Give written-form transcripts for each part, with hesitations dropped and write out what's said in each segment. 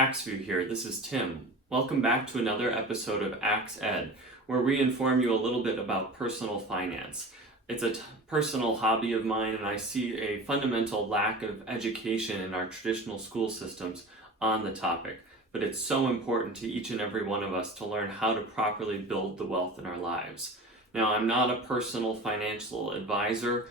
AxeView here. This is Tim. Welcome back to another episode of Axe Ed, where we inform you a little bit about personal finance. It's a personal hobby of mine, and I see a fundamental lack of education in our traditional school systems on the topic. But it's so important to each and every one of us to learn how to properly build the wealth in our lives. Now, I'm not a personal financial advisor,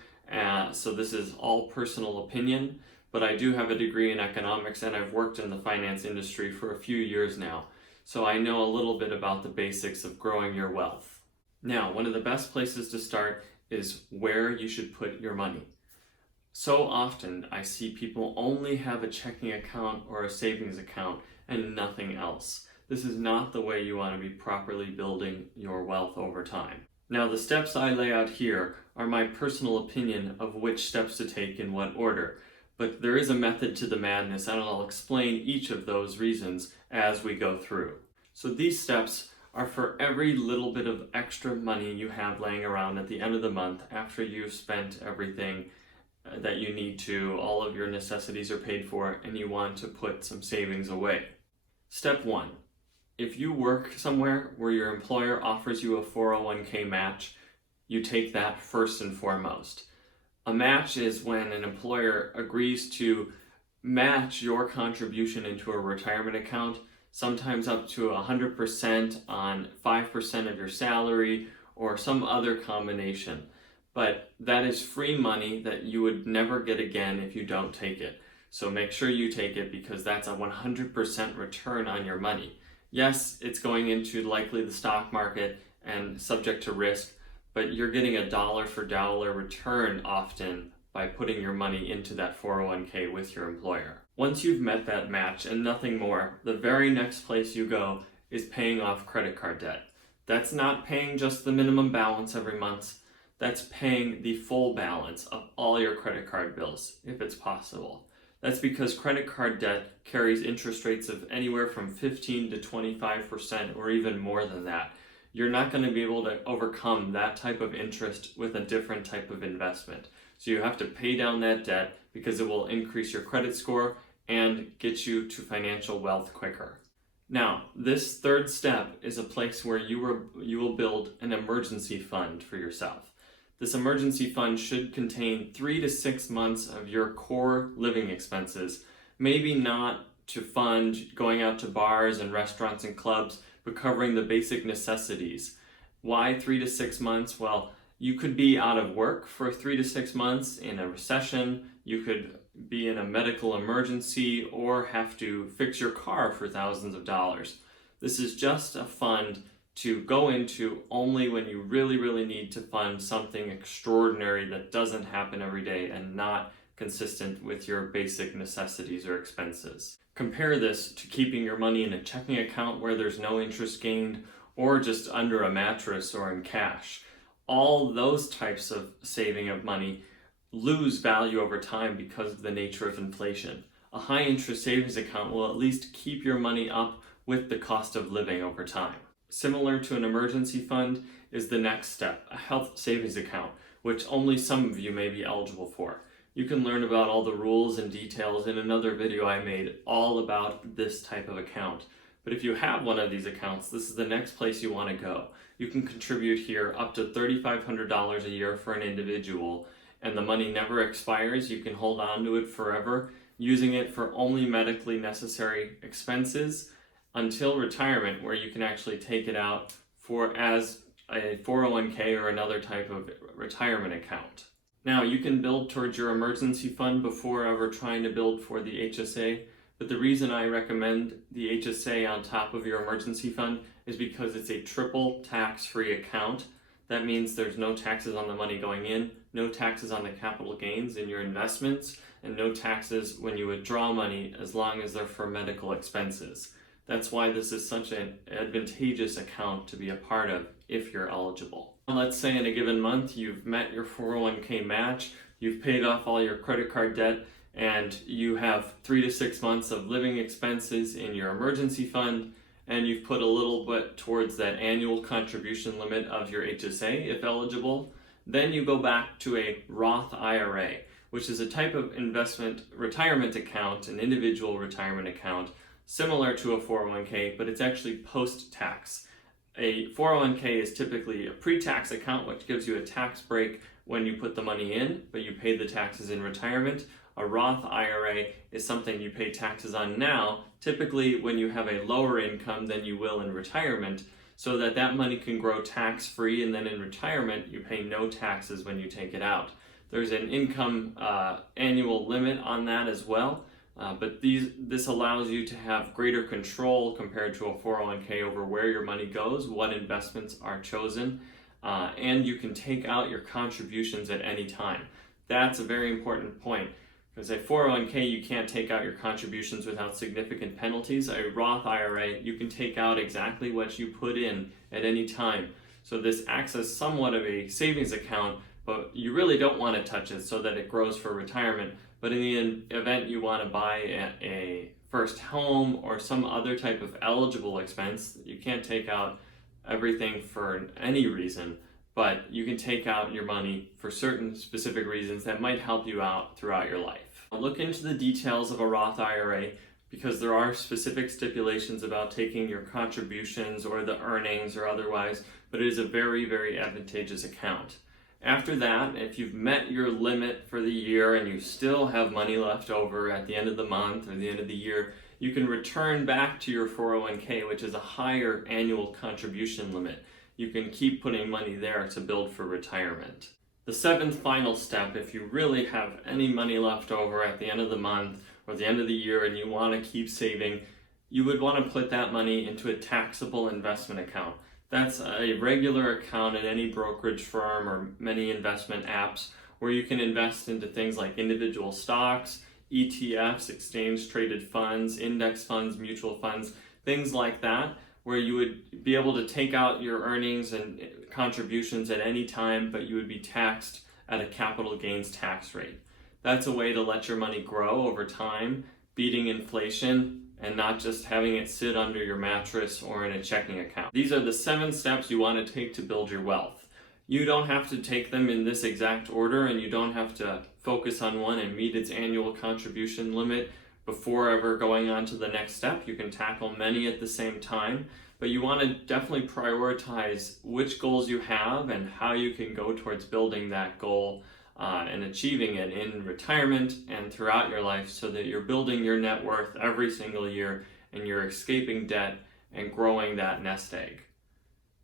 so this is all personal opinion, but I do have a degree in economics and I've worked in the finance industry for a few years now, so I know a little bit about the basics of growing your wealth. Now, one of the best places to start is where you should put your money. So often I see people only have a checking account or a savings account and nothing else. This is not the way you want to be properly building your wealth over time. Now, the steps I lay out here are my personal opinion of which steps to take in what order, but there is a method to the madness, and I'll explain each of those reasons as we go through. So these steps are for every little bit of extra money you have laying around at the end of the month after you've spent everything that you need to, all of your necessities are paid for, and you want to put some savings away. Step 1. If you work somewhere where your employer offers you a 401k match, you take that first and foremost. A match is when an employer agrees to match your contribution into a retirement account, sometimes up to 100% on 5% of your salary or some other combination. But that is free money that you would never get again if you don't take it. So make sure you take it because that's a 100% return on your money. Yes, it's going into likely the stock market and subject to risk, but you're getting a dollar for dollar return often by putting your money into that 401k with your employer. Once you've met that match and nothing more, the very next place you go is paying off credit card debt. That's not paying just the minimum balance every month. That's paying the full balance of all your credit card bills, if it's possible. That's because credit card debt carries interest rates of anywhere from 15 to 25% or even more than that. You're not going to be able to overcome that type of interest with a different type of investment. So you have to pay down that debt because it will increase your credit score and get you to financial wealth quicker. Now, this third step is a place where you will build an emergency fund for yourself. This emergency fund should contain 3 to 6 months of your core living expenses, maybe not to fund going out to bars and restaurants and clubs, but covering the basic necessities. Why 3 to 6 months? Well, you could be out of work for 3 to 6 months in a recession, you could be in a medical emergency, or have to fix your car for thousands of dollars. This is just a fund to go into only when you really need to fund something extraordinary that doesn't happen every day and not consistent with your basic necessities or expenses. Compare this to keeping your money in a checking account where there's no interest gained, or just under a mattress or in cash. All those types of saving of money lose value over time because of the nature of inflation. A high interest savings account will at least keep your money up with the cost of living over time. Similar to an emergency fund is the next step, a health savings account, which only some of you may be eligible for. You can learn about all the rules and details in another video I made all about this type of account. But if you have one of these accounts, this is the next place you want to go. You can contribute here up to $3,500 a year for an individual, and the money never expires. You can hold on to it forever, using it for only medically necessary expenses until retirement, where you can actually take it out as a 401k or another type of retirement account. Now, you can build towards your emergency fund before ever trying to build for the HSA, but the reason I recommend the HSA on top of your emergency fund is because it's a triple tax-free account. That means there's no taxes on the money going in, no taxes on the capital gains in your investments, and no taxes when you withdraw money as long as they're for medical expenses. That's why this is such an advantageous account to be a part of if you're eligible. Let's say in a given month you've met your 401k match, you've paid off all your credit card debt, and you have 3 to 6 months of living expenses in your emergency fund, and you've put a little bit towards that annual contribution limit of your HSA if eligible. Then you go back to a Roth IRA, which is a type of investment retirement account, an individual retirement account similar to a 401k, but it's actually post-tax. A 401k is typically a pre-tax account, which gives you a tax break when you put the money in, but you pay the taxes in retirement. A Roth IRA is something you pay taxes on now, typically when you have a lower income than you will in retirement, so that money can grow tax-free, and then in retirement you pay no taxes when you take it out. There's an income annual limit on that as well, but this allows you to have greater control compared to a 401k over where your money goes, what investments are chosen, and you can take out your contributions at any time. That's a very important point, because a 401k, you can't take out your contributions without significant penalties. A Roth IRA, you can take out exactly what you put in at any time. So this acts as somewhat of a savings account, but you really don't want to touch it so that it grows for retirement. But in the event you want to buy a first home or some other type of eligible expense, you can't take out everything for any reason, but you can take out your money for certain specific reasons that might help you out throughout your life. Look into the details of a Roth IRA, because there are specific stipulations about taking your contributions or the earnings or otherwise, but it is a very, very advantageous account. After that, if you've met your limit for the year and you still have money left over at the end of the month or the end of the year, you can return back to your 401k, which is a higher annual contribution limit. You can keep putting money there to build for retirement. The seventh final step, if you really have any money left over at the end of the month or the end of the year and you want to keep saving, you would want to put that money into a taxable investment account. That's a regular account at any brokerage firm or many investment apps where you can invest into things like individual stocks, ETFs, exchange traded funds, index funds, mutual funds, things like that, where you would be able to take out your earnings and contributions at any time, but you would be taxed at a capital gains tax rate. That's a way to let your money grow over time, beating inflation, and not just having it sit under your mattress or in a checking account. These are the 7 steps you want to take to build your wealth. You don't have to take them in this exact order, and you don't have to focus on one and meet its annual contribution limit before ever going on to the next step. You can tackle many at the same time, but you want to definitely prioritize which goals you have and how you can go towards building that goal and achieving it in retirement and throughout your life, so that you're building your net worth every single year and you're escaping debt and growing that nest egg.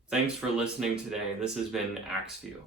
Thanks for listening today. This has been AxeView.